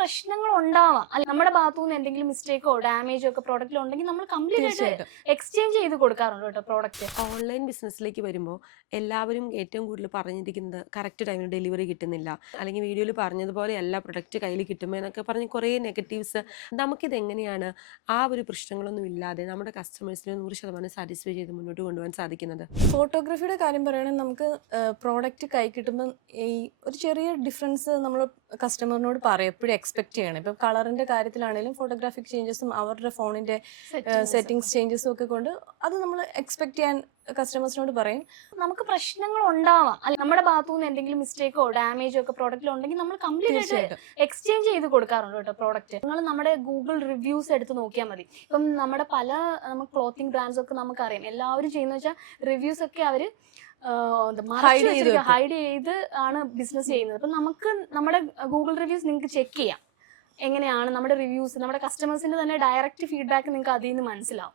പ്രശ്നങ്ങൾ ഉണ്ടാവാം. അല്ല നമ്മുടെ ഭാഗത്തുനിന്ന് എന്തെങ്കിലും മിസ്റ്റേക്കോ ഡാമേജോ ഒക്കെ പ്രോഡക്റ്റിൽ ഉണ്ടെങ്കിൽ നമ്മൾ കംപ്ലീറ്റ് ആയിട്ട് എക്സ്ചേഞ്ച് ചെയ്ത് കൊടുക്കാറുണ്ട് കേട്ടോ പ്രോഡക്റ്റ്. ഓൺലൈൻ ബിസിനസ്സിലേക്ക് വരുമ്പോൾ എല്ലാവരും ഏറ്റവും കൂടുതൽ പറഞ്ഞിരിക്കുന്നത് കറക്റ്റ് ടൈമിന് ഡെലിവറി കിട്ടുന്നില്ല, അല്ലെങ്കിൽ വീഡിയോയിൽ പറഞ്ഞതുപോലെ എല്ലാ പ്രൊഡക്റ്റ് കയ്യിൽ കിട്ടുമ്പോൾ എന്നൊക്കെ പറഞ്ഞ് കുറേ നെഗറ്റീവ്സ്. നമുക്കിത് എങ്ങനെയാണ് ആ ഒരു പ്രശ്നങ്ങളൊന്നും ഇല്ലാതെ നമ്മുടെ കസ്റ്റമേഴ്സിനെ 100% സാറ്റിസ്ഫൈ ചെയ്ത് മുന്നോട്ട് കൊണ്ടുപോകാൻ സാധിക്കുന്നത്? ഫോട്ടോഗ്രാഫിയുടെ കാര്യം പറയുകയാണെങ്കിൽ നമുക്ക് പ്രോഡക്റ്റ് കൈ കിട്ടുമ്പോൾ ഈ ഒരു ചെറിയ ഡിഫറൻസ് നമ്മൾ കസ്റ്റമറിനോട് പറയും, എപ്പോഴും എക്സ്പെക്ട് ചെയ്യണം. ഇപ്പം കളറിന്റെ കാര്യത്തിലാണെങ്കിലും ഫോട്ടോഗ്രാഫിക് ചേഞ്ചസും അവരുടെ ഫോണിന്റെ സെറ്റിംഗ്സ് ചേഞ്ചസും ഒക്കെ കൊണ്ട് അത് നമ്മൾ എക്സ്പെക്ട് ചെയ്യാൻ കസ്റ്റമേഴ്സിനോട് പറയും. നമുക്ക് പ്രശ്നങ്ങൾ ഉണ്ടാവാം. അല്ല നമ്മുടെ ഭാഗത്തുനിന്ന് എന്തെങ്കിലും മിസ്റ്റേക്കോ ഡാമേജോ ഒക്കെ പ്രോഡക്റ്റിൽ ഉണ്ടെങ്കിൽ നമ്മൾ കംപ്ലീറ്റ് ആയിട്ട് എക്സ്ചേഞ്ച് ചെയ്ത് കൊടുക്കാറുണ്ട് കേട്ടോ പ്രോഡക്റ്റ്. നിങ്ങൾ നമ്മുടെ ഗൂഗിൾ റിവ്യൂസ് എടുത്ത് നോക്കിയാൽ മതി. ഇപ്പം നമ്മുടെ പല ക്ലോത്തിങ് ബ്രാൻഡ്സ് ഒക്കെ നമുക്കറിയാം, എല്ലാവരും ചെയ്യുന്ന വെച്ചാൽ റിവ്യൂസ് ഒക്കെ അവര് ഹൈഡ് ചെയ്ത് ആണ് ബിസിനസ് ചെയ്യുന്നത്. അപ്പൊ നമുക്ക് നമ്മുടെ ഗൂഗിൾ റിവ്യൂസ് നിങ്ങൾക്ക് ചെക്ക് ചെയ്യാം. എങ്ങനെയാണ് നമ്മുടെ റിവ്യൂസ്, നമ്മുടെ കസ്റ്റമേഴ്സിന്റെ തന്നെ ഡയറക്റ്റ് ഫീഡ്ബാക്ക് നിങ്ങൾക്ക് അതിൽ നിന്ന് മനസ്സിലാവും.